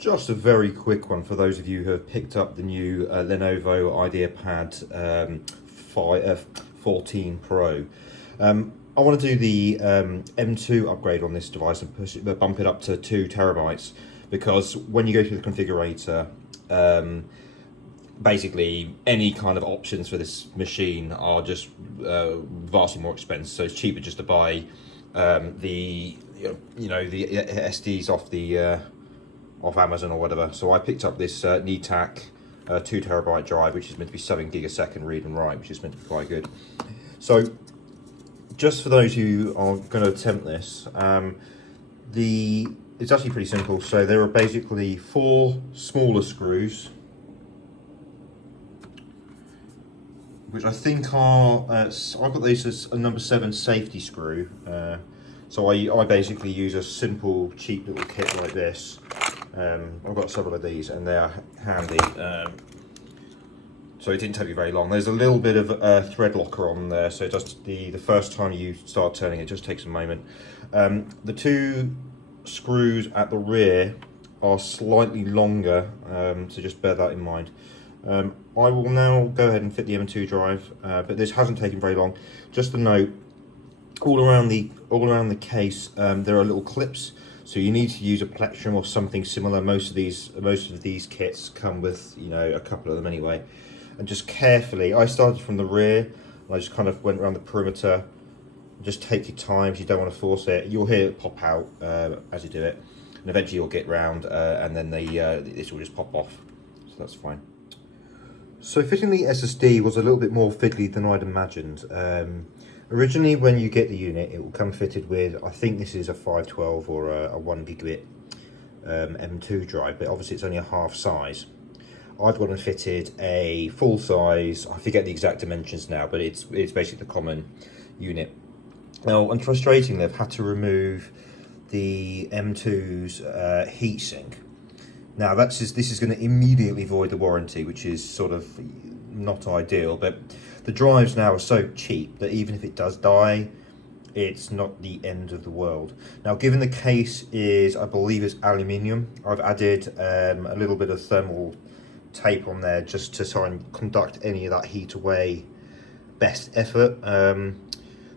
Just a very quick one for those of you who have picked up the new Lenovo IdeaPad 14 Pro. I want to do the M2 upgrade on this device and bump it up to 2 terabytes, because when you go through the configurator, basically any kind of options for this machine are just vastly more expensive. So it's cheaper just to buy the SDs off Amazon or whatever. So I picked up this NeTAC 2 terabyte drive, which is meant to be 7 gig a second read and write, which is meant to be quite good. So just for those who are going to attempt this, it's actually pretty simple. So there are basically 4 smaller screws, which I think are, I've got these as a number 7 safety screw. So I basically use a simple, cheap little kit like this. I've got several of these and they are handy. So it didn't take me very long. There's a little bit of thread locker on there, so just the first time you start turning it just takes a moment. The 2 screws at the rear are slightly longer, so just bear that in mind. I will now go ahead and fit the M2 drive, but this hasn't taken very long. Just a note, all around the case there are little clips, so you need to use a plectrum or something similar. Most of these kits come with, you know, a couple of them anyway. And just carefully, I started from the rear and I just kind of went around the perimeter. Just take your time, you don't want to force it. You'll hear it pop out as you do it, and eventually you'll get round and then this will just pop off, so that's fine. So fitting the SSD was a little bit more fiddly than I'd imagined. Originally, when you get the unit, it will come fitted with, I think this is a 512 or a 1 gigabit M2 drive, but obviously it's only a half size. I've gone and fitted a full size, I forget the exact dimensions now, but it's basically the common unit. Now, unfrustratingly, they've had to remove the M2's heatsink. Now, this is going to immediately void the warranty, which is sort of not ideal, but the drives now are so cheap that even if it does die, it's not the end of the world. Now, given the case is, I believe it's aluminium, I've added a little bit of thermal tape on there just to try and conduct any of that heat away best effort.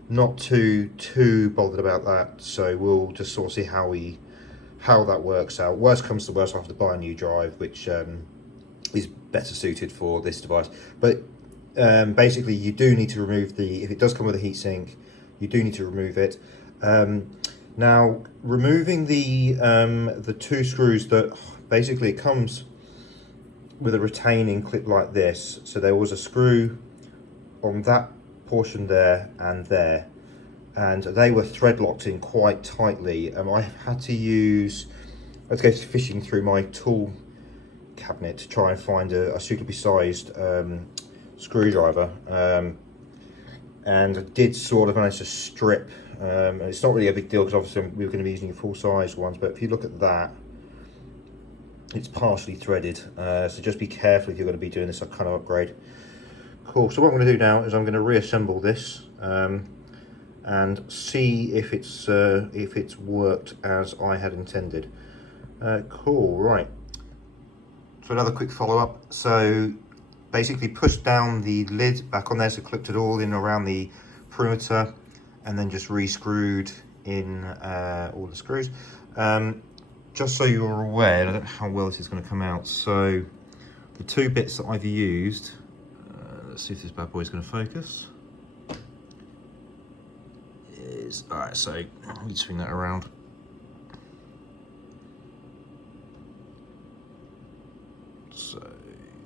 Not too bothered about that, so we'll just sort of see how that works out. Worst comes to worst, I'll have to buy a new drive, which is better suited for this device. But basically, you do need to remove if it does come with a heatsink, you do need to remove it. Now, removing the 2 screws that basically it comes with a retaining clip like this. So there was a screw on that portion there, and they were thread locked in quite tightly. I had to go fishing through my tool cabinet to try and find a suitably sized screwdriver, and I did sort of manage to strip. And it's not really a big deal because obviously we were going to be using full size ones, but if you look at that, it's partially threaded, so just be careful if you're going to be doing this kind of upgrade. Cool, so what I'm going to do now is I'm going to reassemble this and see if it's worked as I had intended. Cool, right. So another quick follow-up. So basically push down the lid back on there, so clipped it all in around the perimeter, and then just re-screwed in all the screws. Just so you're aware, I don't know how well this is going to come out. So the 2 bits that I've used, let's see if this bad boy is going to focus. Alright, so let me swing that around. So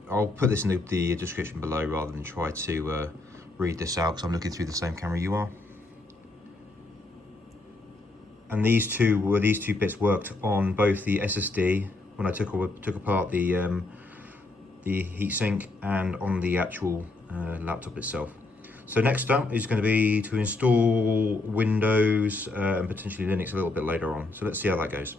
I'll put this in the description below rather than try to read this out, because I'm looking through the same camera you are. And these two bits worked on both the SSD when I took apart the heatsink, and on the actual laptop itself. So next up is going to be to install Windows and potentially Linux a little bit later on. So let's see how that goes.